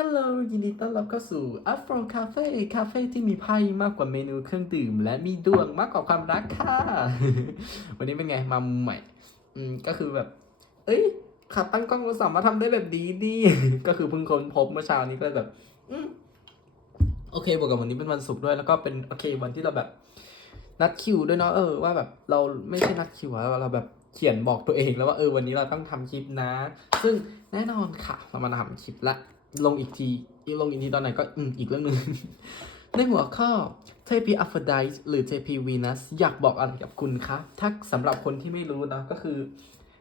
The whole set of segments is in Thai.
ฮัลโหลยินดีต้อนรับเข้าสู่ Afro Cafe คาเฟ่ที่มีไพ่มากกว่าเมนูเครื่องดื่ม และมีดวงมากกว่าความรักค่ะ วันนี้เป็นไง มามุมใหม่ อืม ก็คือแบบ เอ้ยขาตั้งกล้องเราสามารถทำได้แบบดีดี ก็คือเพิ่งค้นพบเมื่อเช้านี้ก็แบบ อืม โอเค บวกกับวันนี้เป็นวันศุกร์ด้วย แล้วก็เป็น โอเค วันที่เราแบบ นัดคิวด้วยเนาะ เออ ว่าแบบ เราไม่ใช่นัดคิวอะเราแบบเขียนบอกตัวเองแล้วว่า เออ วันนี้เราต้องทำคลิปนะ ซึ่งแน่นอนค่ะ เรามาทำคลิปละ ลงอีกทีอีกลงอีกทีตอนไหนก็อืมอีกเรื่องหนึ่ง ในหัวข้อเทพีอัฟโดไดส์หรือเทพีวีนัสอยากบอกอะไรกับคุณคะถ้าสำหรับคนที่ไม่รู้นะก็คือ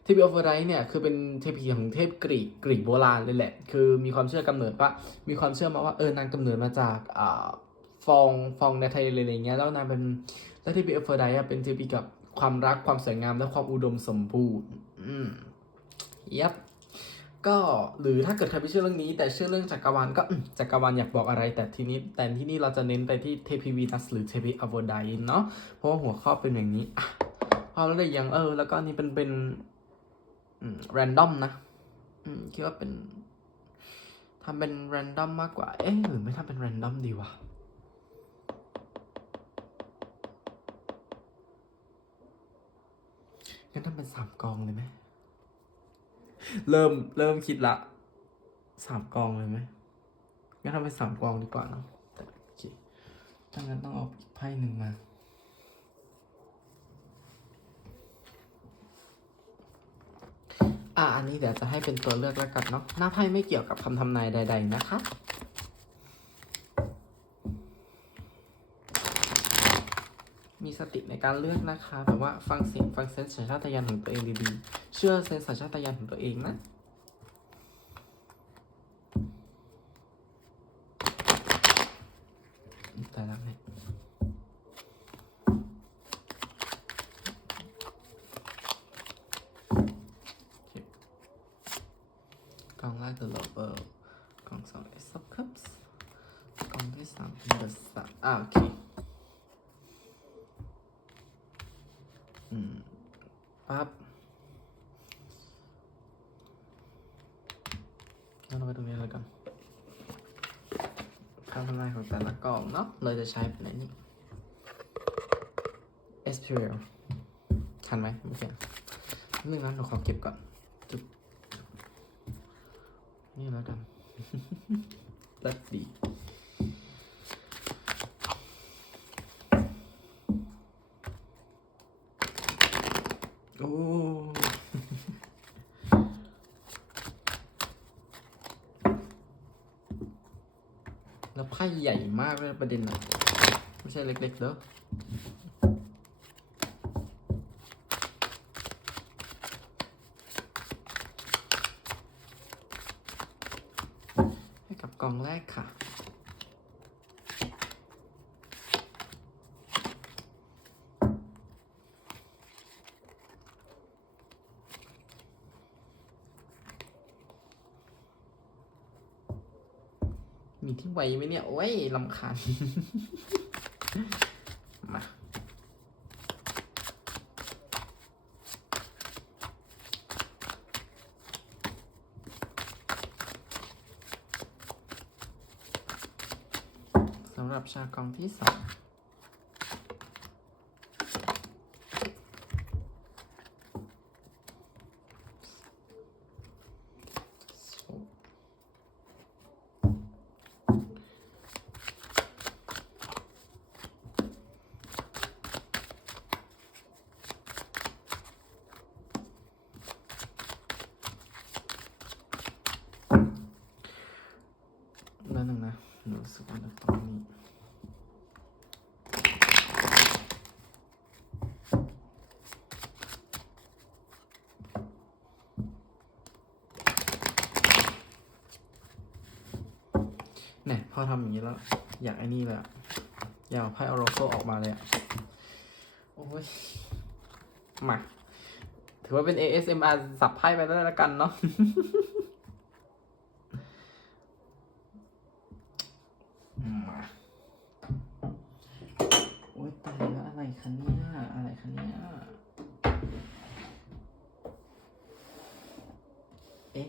เทพีอัฟโดไดส์เนี่ยคือเป็นเทพีของเทพกรีกกรีกโบราณเลยแหละ คือมีความเชื่อกำเนิดว่ามีความเชื่อมาว่าเออนางกำเนิดมาจากอ่าฟองฟองในไทะเลอะไรอย่างเงี้ยแล้วนางเป็นแล้วเทพีอัฟโดไดส์เป็นเทพีกับความรักความสวยงามและความอุดมสมบูรณ์อืมยับ ก็หรือถ้าเกิดใครไม่เชื่อเรื่องนี้ แต่เชื่อเรื่องจักรวาลก็จักรวาลอยากบอกอะไร แต่ทีนี้แต่ที่นี่เราจะเน้นไปที่เทพีวีนัสหรือเทพีอโวไดเนาะเพราะว่าหัวข้อเป็นอย่างนี้พอแล้วได้ยังเออ แล้วก็นนี้เป็นเป็นอแรนดอมนะอคิดว่าเป็นทำเป็นแรนดอมมากกว่า เอ๊ะหรือไม่ทำเป็นแรนดอมดีวะงั้นทำเป็นสามกองเลยไหม เริ่มเริ่มคิดละสามกองเลยไหมงั้นทำเป็นสามกองดีกว่าเนอะแต่โอเคถ้างั้นต้องเอาอีกไพ่หนึ่งมาอะอันนี้เดี๋ยวจะให้เป็นตัวเลือกแล้วกันเนาะหน้าไพ่ไม่เกี่ยวกับคำทำนายใด ๆ นะคะมีสติในการเลือกนะคะแบบว่าฟังเสียงฟังเซนส์สัญชาตญาณของตัวเองดีๆ เชื่อเซนส์สัญชาตญาณของตัวเองนะ แต่ละเนี่ยกล่องแรก The Lover กล่องสอง Ace of Cups กล่องที่สาม The Sun อ่าโอเค อืมปั๊บงั้นเราไปตรงนี้แล้วกันคำทำนายของแต่ละกล่อง เนาะเราจะใช้เป็นอันนี้ s p r i l ทันไหมไม่เขียนเรื่องนั้นเราขอเก็บก่อนจุ๊บนี่แล้วกันรัดดี โอ้ แล้วไพ่ ใหญ่มากเลยประเด็นนะไม่ใช่เล็กๆเด้อให้กับกองแรกค่ะ มีที่ไวไหมเนี่ย โอ้ยลำคาญมาสำหรับชากองที่สองโซ นั่นนึงนะหนูรู้สึกว่าตรงนี้ เนี่ย พอทำอย่างนี้แล้ว อยากไอ้นี่เลยอะอยากไพ่ออโรโซออกมาเลยอะ โอ้ย มา ถือว่าเป็น ASMR สับไพ่ไปแล้วล้วกันเนาะมา โอ๊ยตายแล้วอะไรคะเนี่ย อะไรคะเนี่ย เอ๊ะ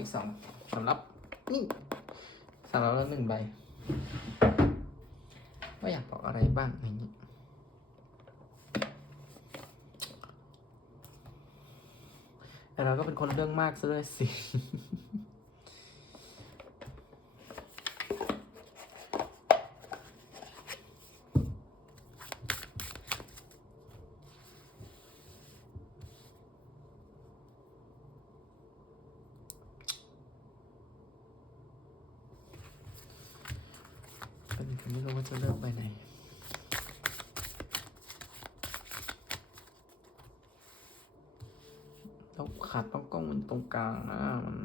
อีก สองสำหรับนี่สำหรับละหนึ่งใบว่าอยากบอกอะไรบ้างอย่างนี้แต่เราก็เป็นคนเรื่องมากซะด้วยสิ ตอนนี้ผมไม่ รู้ว่าจะเลือกไปไหนแล้วขาดต้องกล้องมันตรงกลางนะมัน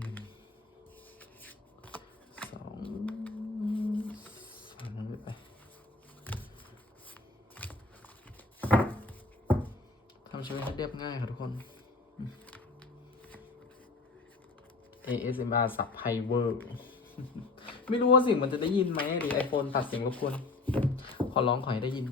หนึ่งสองสามนั้นไป ทำชีวิตให้เรียบง่ายค่ะทุกคน ASMR สับไฮเวอร์ ไม่รู้ว่าเสียงมันจะได้ยินไหมหรือไอโฟนตัดเสียงรบกวน ขอร้องขอให้ได้ยิน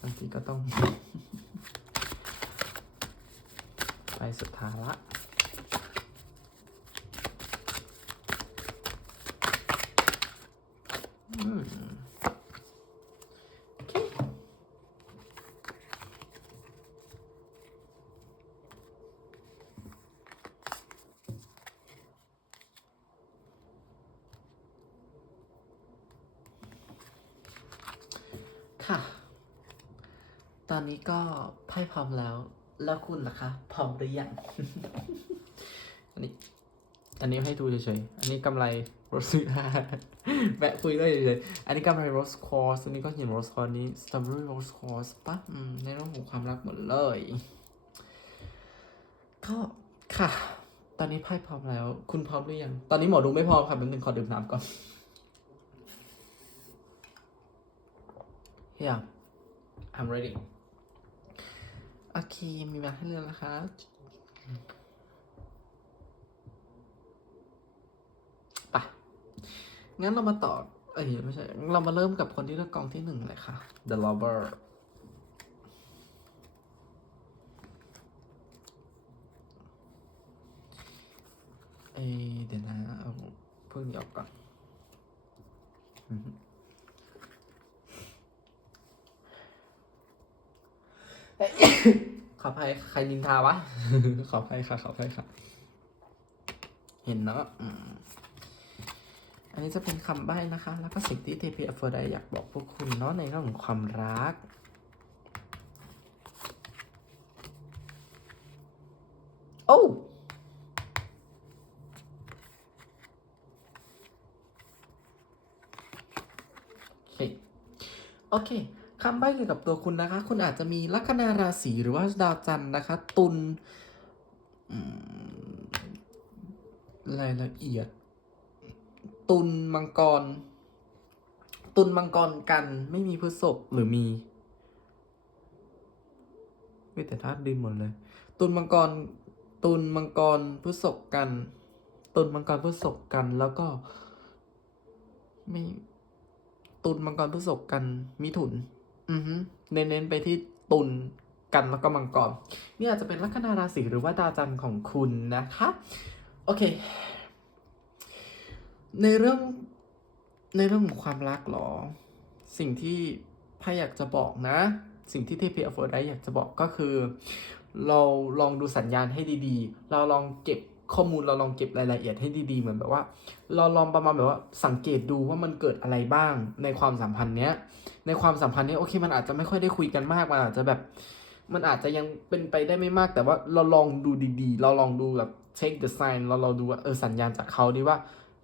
บางทีก็ต้อง ไปสุดท้ายละ อืมโอเคค่ะ ตอนนี้ก็ไพ่พร้อมแล้ว แล้วคุณล่ะคะ พร้อมหรือยัง อันนี้ อันนี้ให้ดูเฉยๆ อันนี้กำไรโรสแวะคุยด้วยเฉยๆ อันนี้กำไรโรสคอร์สอันนี้ก็เห็นโรสคอร์สนี้สตรอเบอรี่โรสคอร์สปะในเรื่องของความรักหมดเลย ก็ค่ะ ตอนนี้ไพ่พร้อมแล้ว คุณพร้อมหรือยัง ตอนนี้หมอดูไม่พร้อมค่ะเป็นหนึ่งขอดื่มน้ำก่อน yeah I'm ready โอเค มีมาให้เลือกนะคะ ไปะงั้นเรามาต่อ เอ้ยไม่ใช่ เรามาเริ่มกับคนที่เลือกกองที่หนึ่งเลยค่ะ The Lover เอ้ยเดี๋ยวนะ เอาเพิ่งนี้ออกก่อนอือฮึ ขออ ภัยใครนินทาวะ ขออภัยค่ะ ขออภัยค่ะ เห็นเนาะอืมอันนี้จะเป็นคำใบ้นะคะ แล้วก็สิ่งที่เทพีอฟไดอยากบอกพวกคุณเนาะในเรื่องของความรัก โอ้โอเคโอเคำใบ้เกี่ยวกับตัวคุณนะคะ คุณอาจจะมีลัคนาราศีหรือว่าดาวจันทร์นะคะ ตุลรายละเอียด ตุลมังกร ตุลมังกรกันไม่มีพฤษภหรือมีเว้ยแต่ธาตุดินหมดเลย ตุลมังกร ตุลมังกรพฤษภกัน ตุลมังกรพฤษภกันแล้วก็ไม่ตุลมังกรพฤษภกันมิถุน อือฮึเน้นๆไปที่ตุลกันแล้วก็มังกรนี่อาจจะเป็นลัคนาราศีหรือว่าดาวจันทร์ของคุณนะคะโอเค ในเรื่องในเรื่องของความรักเหรอ สิ่งที่พายอยากจะบอกนะ สิ่งที่เทพีอโฟไดอยากจะบอกก็คือ เราลองดูสัญญาณให้ดีๆ เราลองเก็บข้อมูลเราลองเก็บรายละเอียดให้ดีๆ เหมือนแบบว่า เราลองประมาณแบบว่าสังเกตดูว่ามันเกิดอะไรบ้างในความสัมพันธ์เนี้ย ในความสัมพันธ์นี้โอเค มันอาจจะไม่ค่อยได้คุยกันมากมันอาจจะแบบ มันอาจจะยังเป็นไปได้ไม่มาก แต่ว่าเราลองดูดีๆ เราลองดูแบบ take the sign เราเราดูว่าเออสัญญาณจากเขาดีว่า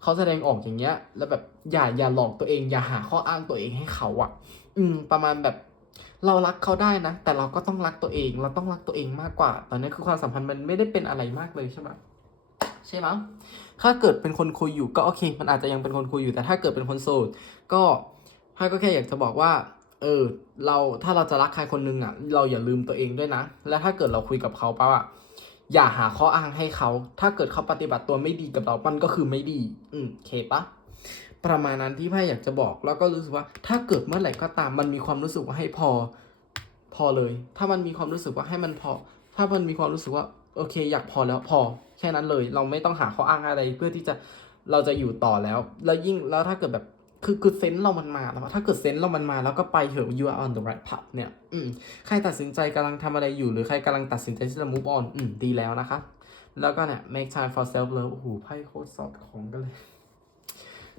เขาแสดงออกอย่างเงี้ย แล้วแบบอย่าอย่าหลอกตัวเอง อย่าหาข้ออ้างตัวเองให้เขาอะอืม ประมาณแบบเรารักเขาได้นะ แต่เราก็ต้องรักตัวเอง เราต้องรักตัวเองมากกว่า ตอนนี้คือความสัมพันธ์มันไม่ได้เป็นอะไรมากเลยใช่ไหมใช่ไหมถ้าเกิดเป็นคนคุยอยู่ก็โอเค มันอาจจะยังเป็นคนคุยอยู่ แต่ถ้าเกิดเป็นคนโสดก็ ให้ก็แค่อยากจะบอกว่า เออ เราถ้าเราจะรักใครคนนึงอะ เราอย่าลืมตัวเองด้วยนะ และถ้าเกิดเราคุยกับเขาปั๊บอะอย่าหาข้ออ้างให้เขา ถ้าเกิดเขาปฏิบัติตัวไม่ดีกับเรา มันก็คือไม่ดี อืมเคปะ ประมาณนั้นที่ไพ่อยากจะบอก แล้วก็รู้สึกว่า ถ้าเกิดเมื่อไหร่ก็ตาม มันมีความรู้สึกว่าให้พอ พอเลย ถ้ามันมีความรู้สึกว่าให้มันพอ ถ้ามันมีความรู้สึกว่า โอเค อยากพอแล้วพอ แค่นั้นเลย เราไม่ต้องหาข้ออ้างอะไร เพื่อที่จะ เราจะอยู่ต่อแล้ว แล้วยิ่ง แล้วถ้าเกิดแบบ คือคือเซนส์เรามันมาแล้วถ้าเกิดเซนส์เรามันมาแล้วก็ไปเถอะ you are on the right path เนี่ย อืมใครตัดสินใจกำลังทำอะไรอยู่ หรือใครกำลังตัดสินใจที่จะ move on อืมดีแล้วนะคะ แล้วก็เนี่ย make time for self love โอ้โหไพ่โคตรสอดของกันเลย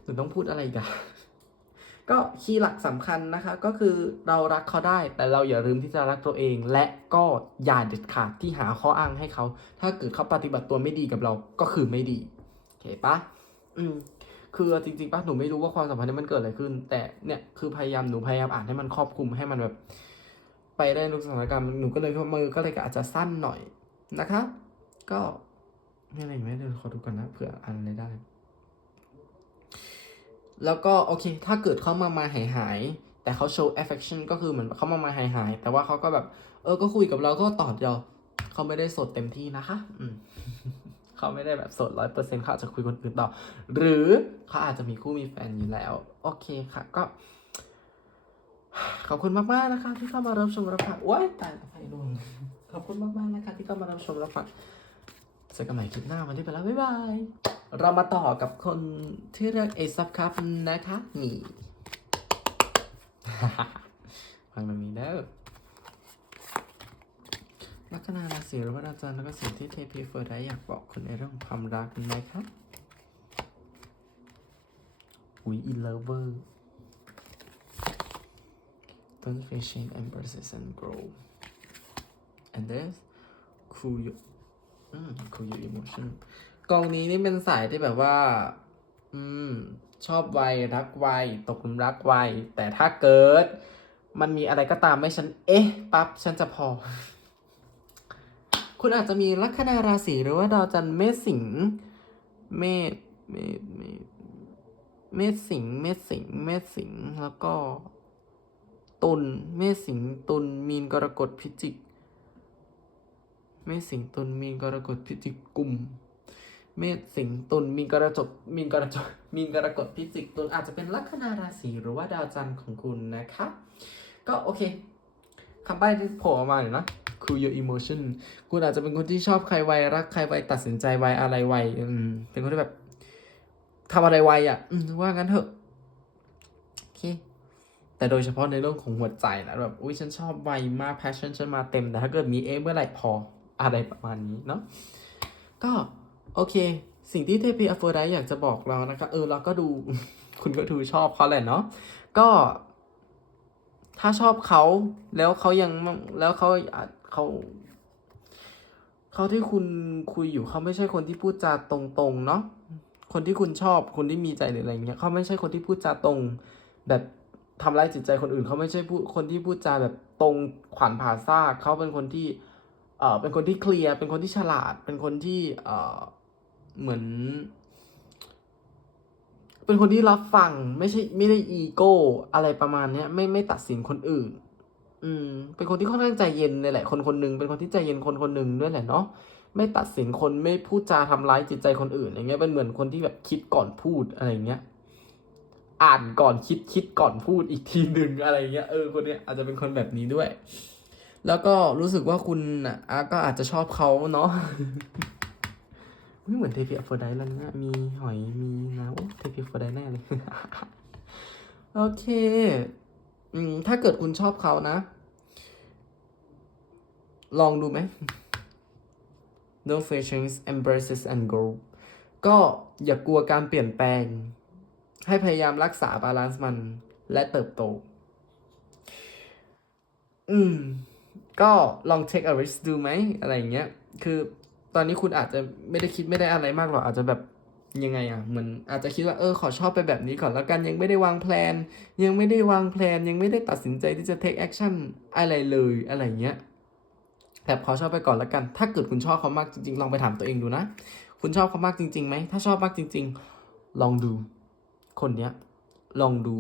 หนูต้องพูดอะไรกันก็คีย์หลักสำคัญนะคะ ก็คือเรารักเขาได้ แต่เราอย่าลืมที่จะรักตัวเอง และก็อย่าเด็ดขาดที่หาข้ออ้างให้เขา ถ้าเกิดเขาปฏิบัติตัวไม่ดีกับเราก็คือไม่ดีโอเคปะอืม คือจริงๆปะหนูไม่รู้ว่าความสัมพันธ์นี้มันเกิดอะไรขึ้น แต่เนี่ยคือพยายามหนูพยายามอ่านให้มันครอบคลุมให้มันแบบ ไปได้ทุกสถานการณ์หนูก็เลยมือก็เลยอาจจะสั้นหน่อยนะคะก็ไม่อะไรอีกไหมเดี๋ยวขอดูก่อนนะเผื่ออ่านอะไรได้ แล้วก็โอเค ถ้าเกิดเขามามาหายหายแต่เขา show affection ก็คือเหมือนเขามามาหายหายแต่ว่าเขาก็แบบ เออก็คุยกับเราก็ตอบเราเขาไม่ได้สดเต็มที่นะคะ อืม เขาไม่ได้แบบโสดร้อยเปอร์เซ็นต์เขาอาจจะคุยคนอื่นต่อ หรือเขาอาจจะมีคู่มีแฟนอยู่แล้ว โอเคค่ะ ก็ ขอบคุณมากๆนะคะ ที่เข้ามารับชมรับฟังว้ยตายแล้วไฟลวงขอบคุณมากๆนะคะที่เข้ามารับชมรับฟังเจอกันใหม่คลิปหน้าวันนี้ไปแล้วบ๊ายบายเรามาต่อกับคนที่เรียกเอซับครับนะคะนี่ฟังตรงนี้เด้อ ลัคนาราศีหรือว่าอาจารย์แล้วก็สิ่งที่เทพีเฟิร์ได้อยากบอกคุณในเรื่องของความรักนะครับอุ้ยอินเลเวอร์ don't fishing and persist and grow and there's cool your อืม cool your emotion กองนี้นี่เป็นสายที่แบบว่า อืม ชอบไวรักไวตกหลุมรักไวแต่ถ้าเกิด มันมีอะไรก็ตามไม่ฉัน เอ๊ะ ปั๊บ ฉันจะพอ คุณอาจจะมีลัคนาราศีหรือว่าดาวจันทร์เมษสิงห์เมษเมษเมษเมษสิงห์เมษสิงห์เมษสิงห์แล้วก็ ตุลเมษสิงห์ตุลมีนกรกฎพิจิก เมษสิงห์ตุลมีนกรกฎพิจิกกลุ่ม เมษสิงห์ตุลมีนกระจกมีนกระจกมีนกรกฎพิจิกตุลอาจจะเป็นลัคนาราศีหรือว่าดาวจันทร์ของคุณนะคะก็โอเคคำใบ้ที่โผล่ออกมาอยู่นะ cool your emotion คุณอาจจะเป็นคนที่ชอบใครไวรักใครไวตัดสินใจไวอะไรไวอืมเป็นคนที่แบบทำอะไรไวอะอืมว่างั้นเถอะโอเคแต่โดยเฉพาะในเรื่องของหัวใจนะแบบอุ้ยฉันชอบไวมาก passion ฉันมาเต็ม แต่ถ้าเกิดมีเอเมื่อไหร่พออะไรประมาณนี้เนาะก็โอเค สิ่งที่เทพีอโฟไดอยากจะบอกเรานะคะ เออเราก็ดูคุณก็ดูชอบเขาแหละเนาะก็ถ้าชอบเขาแล้วเขายังแล้วเขา เขาเขาที่คุณคุยอยู่เขาไม่ใช่คนที่พูดจาตรงๆเนาะคนที่คุณชอบคนที่มีใจหรืออะไรเงี้ยเขาไม่ใช่คนที่พูดจาตรง แบบทำร้ายจิตใจคนอื่นเขาไม่ใช่พูดคนที่พูดจาแบบตรงขวานผ่าซากเขาเป็นคนที่เอ่อเป็นคนที่เคลียร์เป็นคนที่ฉลาด เป็นคนที่เอ่อเหมือน เป็นคนที่รับฟังไม่ใช่ไม่ได้อีโก้อะไรประมาณเนี้ยไม่ไม่ตัดสินคนอื่น อืม เป็นคนที่ค่อนข้างใจเย็นเลยแหละ คนคนหนึ่งเป็นคนที่ใจเย็นคนคนหนึ่งด้วยแหละเนาะ ไม่ตัดสินคนไม่พูดจาทำร้ายจิตใจคนอื่นอย่างเงี้ย เป็นเหมือนคนที่แบบคิดก่อนพูดอะไรเงี้ย อ่านก่อนคิดคิดก่อนพูดอีกทีหนึ่งอะไรเงี้ย เออ คนเนี้ยอาจจะเป็นคนแบบนี้ด้วย แล้วก็รู้สึกว่าคุณอะก็อาจจะชอบเขาเนาะไม่เหมือนเทพีอโฟไดแล้วเนี่ยมีหอยมีนะโอ้เทพีอโฟไดแน่เลย โอเค อืมถ้าเกิดคุณชอบเขานะ ลองดูไหม No fashions embraces and grow ก็อย่ากลัวการเปลี่ยนแปลง ให้พยายามรักษาบาลานซ์มันและเติบโต อืม ก็ลอง take a risk ดูไหม อะไรอย่างเงี้ย คือตอนนี้คุณอาจจะไม่ได้คิดไม่ได้อะไรมากหรอก อาจจะแบบ ยังไงอะเหมือนอาจจะคิดว่าเออขอชอบไปแบบนี้ก่อนแล้วกันยังไม่ได้วางแผนยังไม่ได้วางแผนยังไม่ได้ตัดสินใจที่จะ take action อะไรเลยอะไรเงี้ยแต่ขอชอบไปก่อนแล้วกัน ถ้าเกิดคุณชอบเขามากจริงๆ ลองไปถามตัวเองดูนะ คุณชอบเขามากจริงๆไหมถ้าชอบมากจริง ๆ ลองดู คนเนี้ยลองดู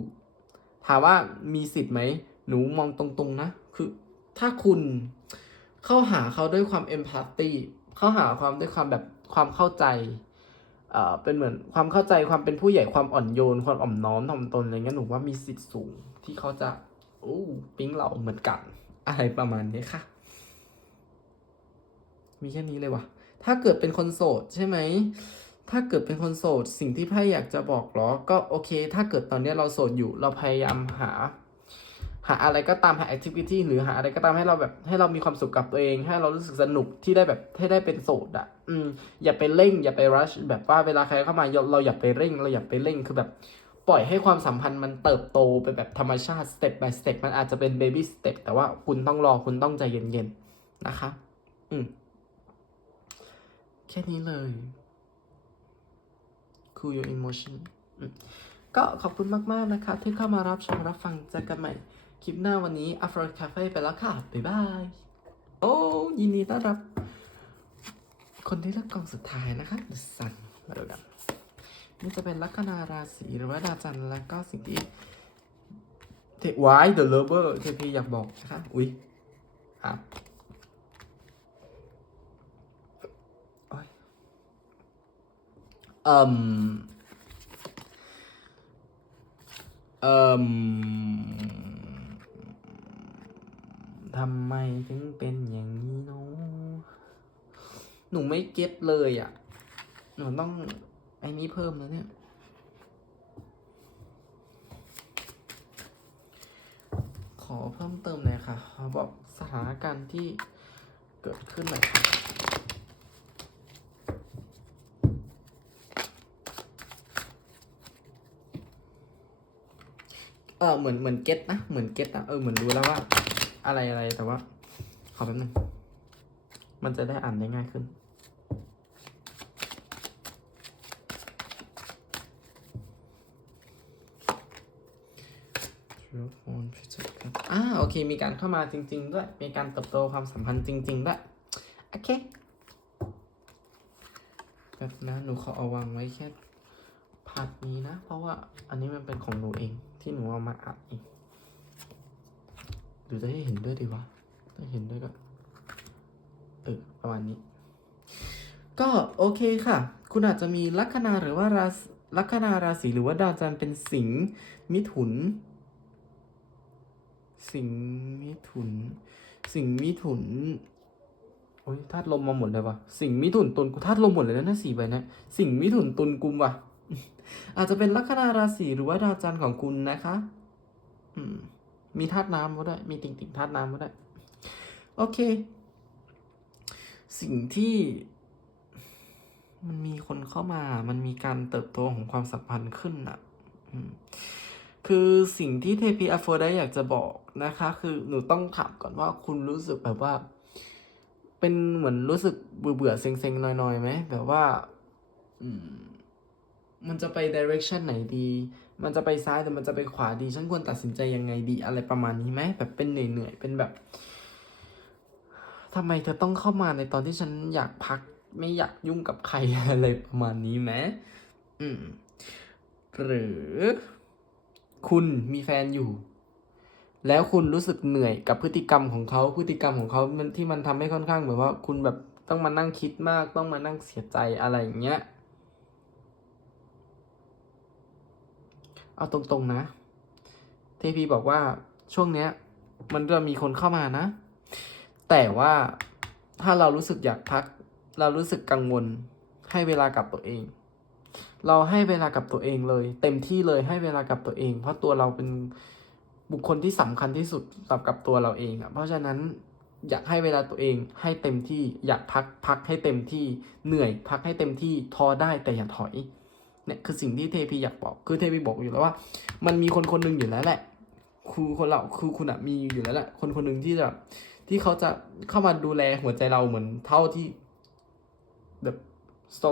ถามว่ามีสิทธิ์ไหมหนูมองตรงๆนะ คือถ้าคุณเข้าหาเขาด้วยความเอมพัตตีเข้าหาความด้วยความแบบความเข้าใจ เอ่อเป็นเหมือนความเข้าใจความเป็นผู้ใหญ่ความอ่อนโยน ความอ่อมน้อมถ่อมตนอะไรเงี้ยหนูว่ามีสิทธิ์สูงที่เขาจะโอ้ปิ๊งเราเหมือนกัน อะไรประมาณนี้ค่ะ มีแค่นี้เลยวะถ้าเกิดเป็นคนโสดใช่ไหม ถ้าเกิดเป็นคนโสดสิ่งที่ไพ่อยากจะบอกเหรอ ก็โอเค ถ้าเกิดตอนนี้เราโสดอยู่เราพยายามหา หาอะไรก็ตามหาแอคทิวิตี้หรือหาอะไรก็ตามให้เราแบบให้เรามีความสุขกับตัวเอง ให้เรารู้สึกสนุกที่ได้แบบให้ได้เป็นโสดอะ อืม อย่าไปเร่ง อย่าไปรัชแบบว่าเวลาใครเข้ามาเราอย่าไปเร่ง เราอย่าไปเร่งคือแบบปล่อยให้ความสัมพันธ์มันเติบโตไปแบบธรรมชาติสเต็ป by สเต็ปมันอาจจะเป็นเบบี้สเต็ปแต่ว่าคุณต้องรอคุณต้องใจเย็นๆนะคะ อืม แค่นี้เลย cool your emotion ก็ขอบคุณมากๆนะคะ ที่เข้ามารับชมรับฟังเจอกันใหม่ คลิปหน้าวันนี้ Afro Cafe ไปแล้วค่ะ บ๊ายบาย โอ้ยินดีต้อนรับ คนที่เลือกกองสุดท้ายนะคะ The Sun มาดูกันนี่จะเป็นลัคนาราศีหรือว่าดาวจันทร์แล้วก็สิ่งที่เทวาย The Lover เทพีอยากบอกนะคะอุ๊ยอะโอ๊ยเอ่มเอ่ม ทำไมถึงเป็นอย่างนี้เนาะหนูไม่เก็ตเลยอะ หนูต้องไอ้นี้เพิ่มแล้วเนี่ย ขอเพิ่มเติมหน่อยค่ะขอบอกสถานการณ์ที่เกิดขึ้นหน่อยค่ะเออเหมือนเหมือนเก็ตนะ เหมือนเก็ตนะเออเหมือนรู้แล้วว่า อะไรอะไรแต่ว่า ขอแป๊บนึงมันจะได้อ่านได้ง่ายขึ้น อ่าโอเค มีการเข้ามาจริง ๆ ด้วย มีการเติบโตความสัมพันธ์จริง ๆ ด้วย โอเคแบบนะหนูขอเอาวางไว้แค่พาร์ทนี้นะ เพราะว่าอันนี้มันเป็นของหนูเองที่หนูเอามาอัดเอง หรือจะให้เห็นด้วยดีวะถ้าเห็นด้วยก็เออประมาณนี้ ก็โอเคค่ะ คุณอาจจะมีลัคนาหรือว่าราลัคนาราศีหรือว่าดาวจันทร์เป็นสิงห์มิถุน สิงห์มิถุน สิงห์มิถุนโอ้ยธาตุลมมาหมดเลยวะสิงห์มิถุนตุลกูธาตุลมหมดเลยนะนะสี่ใบนะสิงห์มิถุนตุลกุมวะอาจจะเป็นลัคนาราศีหรือว่าดาวจันทร์ของคุณนะคะ อืม มีธาตุน้ำก็ได้ มีติ่งติ่งธาตุน้ำก็ได้ โอเค สิ่งที่มันมีคนเข้ามา มันมีการเติบโตของความสัมพันธ์ขึ้นอะคือสิ่งที่เทพีอโฟได้อยากจะบอกนะคะ คือหนูต้องถามก่อนว่าคุณรู้สึกแบบว่า เป็นเหมือนรู้สึกเบื่อเบื่อเซ็งเซ็งๆนอยๆไหมแบบว่า อืม มันจะไป direction ไหนดี มันจะไปซ้ายหรือมันจะไปขวาดี ฉันควรตัดสินใจยังไงดีอะไรประมาณนี้ไหมแบบเป็นเหนื่อยๆเป็นแบบทำไมเธอต้องเข้ามาในตอนที่ฉันอยากพักไม่อยากยุ่งกับใครอะไรประมาณนี้ไหมอืม หรือ คุณมีแฟนอยู่ แล้วคุณรู้สึกเหนื่อยกับพฤติกรรมของเขาพฤติกรรมของเขาที่มันทำให้ค่อนข้างแบบว่า คุณแบบต้องมานั่งคิดมากต้องมานั่งเสียใจอะไรอย่างเงี้ย เอาตรงๆนะเทพีบอกว่าช่วงเนี้ย มันเริ่มมีคนเข้ามานะ แต่ว่าถ้าเรารู้สึกอยากพัก เรารู้สึกกังวลให้เวลากับตัวเอง เราให้เวลากับตัวเองเลย เต็มที่เลยให้เวลากับตัวเอง เพราะตัวเราเป็นบุคคลที่สำคัญที่สุดสำหรับกับตัวเราเองอะเพราะฉะนั้นอยากให้เวลาตัวเองให้เต็มที่อยากพักพักให้เต็มที่เหนื่อยพักให้เต็มที่ท้อได้แต่อย่าถอย เนี่ยคือสิ่งที่เทพีอยากบอก คือเทพีบอกอยู่แล้วว่า มันมีคนคนหนึ่งอยู่แล้วแหละคือคนเราคือคุณอะมีอยู่แล้วแหละคนคนหนึ่งที่จะที่เขาจะเข้ามาดูแลหัวใจเราเหมือนเท่าที่แบบ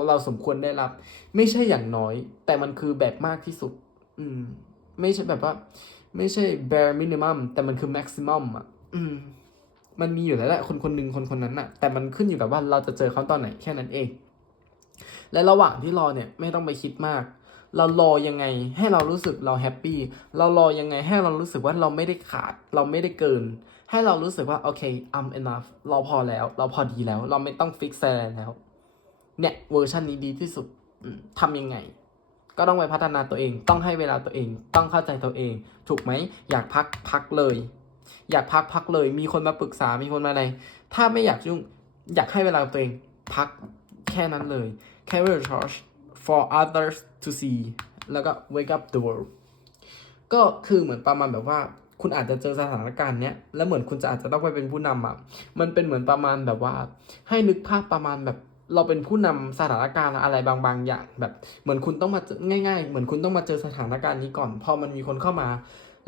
เราสมควรได้รับ ไม่ใช่อย่างน้อย แต่มันคือแบบมากที่สุด อืม ไม่ใช่แบบว่า ไม่ใช่ bare minimum แต่มันคือ maximum อะ อืม มันมีอยู่แล้วแหละคนคนหนึ่งคนคนนั้นน่ะแต่มันขึ้นอยู่กับว่าเราจะเจอเขาตอนไหนแค่นั้นเอง และระหว่างที่รอเนี่ยไม่ต้องไปคิดมาก เรารอยังไงให้เรารู้สึกเราแฮปปี้เรารอยังไงให้เรารู้สึกว่าเราไม่ได้ขาด เราไม่ได้เกิน ให้เรารู้สึกว่าโอเค I'm enough เราพอแล้ว เราพอดีแล้ว เราไม่ต้องฟิกอะไรแล้วเนี่ยเวอร์ชันนี้ดีที่สุดทำยังไง ก็ต้องไปพัฒนาตัวเอง ต้องให้เวลาตัวเอง ต้องเข้าใจตัวเอง ถูกไหม อยากพักพักเลย อยากพักพักเลย มีคนมาปรึกษา มีคนมาอะไร ถ้าไม่อยากยุ่ง อยากให้เวลาตัวเอง พัก ค่นั้นเลย carry the torch for others to see แล้วก็ wake up the world ก็คือเหมือนประมาณแบบว่า คุณอาจจะเจอสถานการณ์เนี้ย แล้วเหมือนคุณจะอาจจะต้องไปเป็นผู้นำอะ มันเป็นเหมือนประมาณแบบว่า ให้นึกภาพประมาณแบบเราเป็นผู้นำสถานการณ์อะไรบางบางอย่าง แบบเหมือนคุณต้องมาเจอง่าย ๆ เหมือนคุณต้องมาเจอสถานการณ์นี้ก่อน พอมันมีคนเข้ามา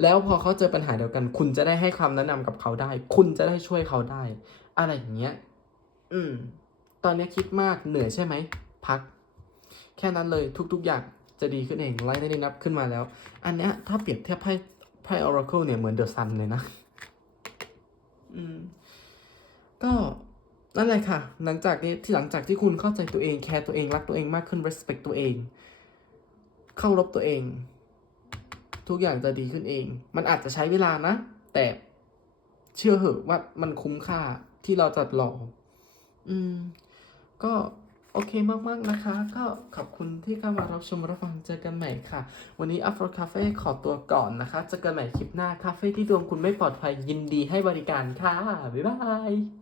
แล้วพอเขาเจอปัญหาเดียวกัน คุณจะได้ให้คำแนะนำกับเขาได้ คุณจะได้ช่วยเขาได้ อะไรอย่างเงี้ย อืม ตอนนี้คิดมากเหนื่อยใช่ไหม พัก แค่นั้นเลยทุกๆอย่างจะดีขึ้นเองไลท์ได้นับขึ้นมาแล้ว อันเนี้ยถ้าเปรียบเทียบไพ่ไพ่ Oracle เนี่ยเหมือนเดอะซันเลยนะ อืม ก็นั่นแหละค่ะ หลังจากนี้ที่หลังจากที่คุณเข้าใจตัวเองแคร์ตัวเองรักตัวเองมากขึ้น respect ตัวเอง เข้ารบตัวเอง ทุกอย่างจะดีขึ้นเอง มันอาจจะใช้เวลานะ แต่เชื่อเหอะว่ามันคุ้มค่าที่เราจะรออืม ก็โอเคมากๆนะคะ ก็ขอบคุณที่เข้ามารับชมรับฟังเจอกันใหม่ค่ะ วันนี้ Afro Cafe ขอตัวก่อนนะคะ เจอกันใหม่คลิปหน้า คาเฟ่ที่ดวงคุณไม่ปลอดภัยยินดีให้บริการค่ะ บ๊ายบาย